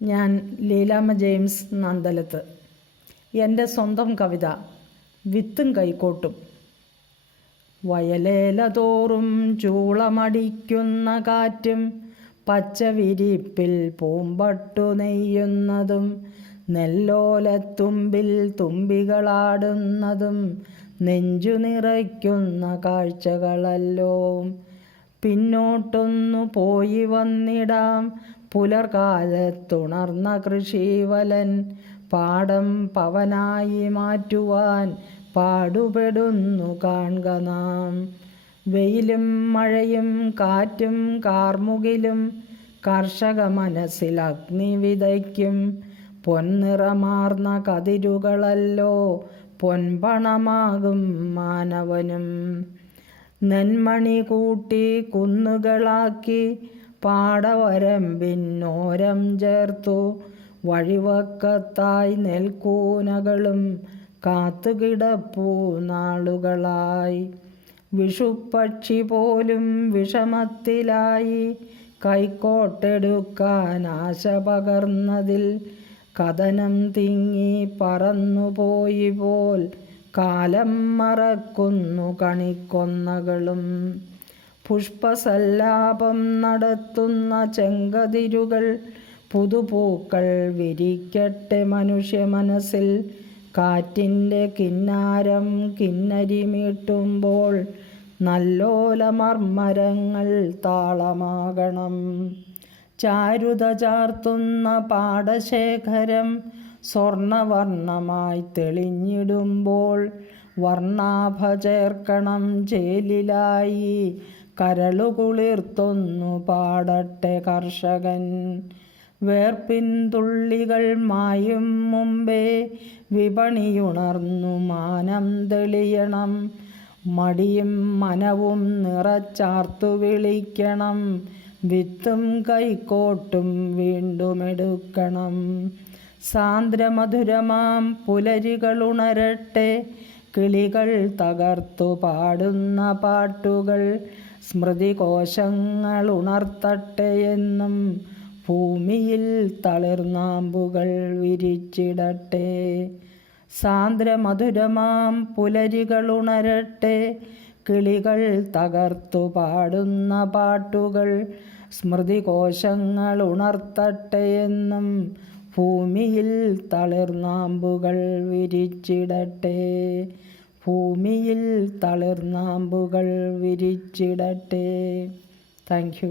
ഞാൻ ലീലാമ്മ ജെയിംസ് നന്ദലത്ത്. എൻ്റെ സ്വന്തം കവിത വിത്തും കൈക്കോട്ടും. വയലേല തോറും ചൂളമടിക്കുന്ന കാറ്റും പച്ചവിരിപ്പിൽ പൂമ്പട്ടു നെയ്യുന്നതും നെല്ലോലത്തുമ്പിൽ തുമ്പികളാടുന്നതും നെഞ്ചു നിറയ്ക്കുന്ന കാഴ്ചകളല്ലോ. പിന്നോട്ടൊന്നു പോയി വന്നിടാം പുലർകാലത്തുണർന്ന കൃഷിവലൻ പാടം പവനായി മാറ്റുവാൻ പാടുപെടുന്നു കാൺക നാം. വെയിലും മഴയും കാറ്റും കാർമുകിലും കർഷക മനസ്സിൽ അഗ്നി വിതയ്ക്കും. പൊൻനിറമാർന്ന കതിരുകളല്ലോ പൊൻപണമാകും മാനവനും. നെന്മണി കൂട്ടി കുന്നുകളാക്കി പാടവരമ്പിന്നോരം ചേർത്തു വഴിവക്കത്തായി നെൽക്കൂനകളും കാത്തുകിടപ്പൂ നാളുകളായി. വിഷുപ്പക്ഷി പോലും വിഷമത്തിലായി കൈക്കോട്ടെടുക്കാൻ ആശ പകർന്നതിൽ കഥനം തിങ്ങി പറന്നുപോയി പോൽ കാലം മറക്കുന്നു കണിക്കൊന്നകളും. പുഷ്പസല്ലാപം നടത്തുന്ന ചെങ്കതിരുകൾ പുതുപൂക്കൾ വിരിക്കട്ടെ മനുഷ്യ മനസ്സിൽ. കാറ്റിൻ്റെ കിന്നാരം കിന്നരി മീട്ടുമ്പോൾ നല്ലോലമർമരങ്ങൾ താളമാകണം. ചാരുത ചാർത്തുന്ന പാടശേഖരം സ്വർണവർണ്ണമായി തെളിഞ്ഞിടുമ്പോൾ വർണ്ണാഭ ചേർക്കണം ചേലിലായി കരളുകുളിർത്തൊന്നു പാടട്ടെ കർഷകൻ. വേർപ്പിൻ തുള്ളികൾ മായും മുമ്പേ വിപണിയുണർന്നു മാനം തെളിയണം. മടിയും മനവും നിറച്ചാർത്തു വിളിക്കണം. വിത്തും കൈക്കോട്ടും വീണ്ടുമെടുക്കണം. സാന്ദ്രമധുരമാം പുലരികളുണരട്ടെ. കിളികൾ തകർത്തു പാടുന്ന പാട്ടുകൾ സ്മൃതികോശങ്ങൾ ഉണർത്തട്ടെ എന്നും. ഭൂമിയിൽ തളിർനാമ്പുകൾ വിരിച്ചിടട്ടെ. സാന്ദ്രമധുരമാം പുലരികളുണരട്ടെ. കിളികൾ തകർത്തു പാടുന്ന പാട്ടുകൾ സ്മൃതികോശങ്ങൾ ഉണർത്തട്ടെ എന്നും. ഭൂമിയിൽ തളിർനാമ്പുകൾ വിരിച്ചിടട്ടെ. ഭൂമിയിൽ തളിർനാമ്പുകൾ വിരിച്ചിടട്ടെ. Thank you.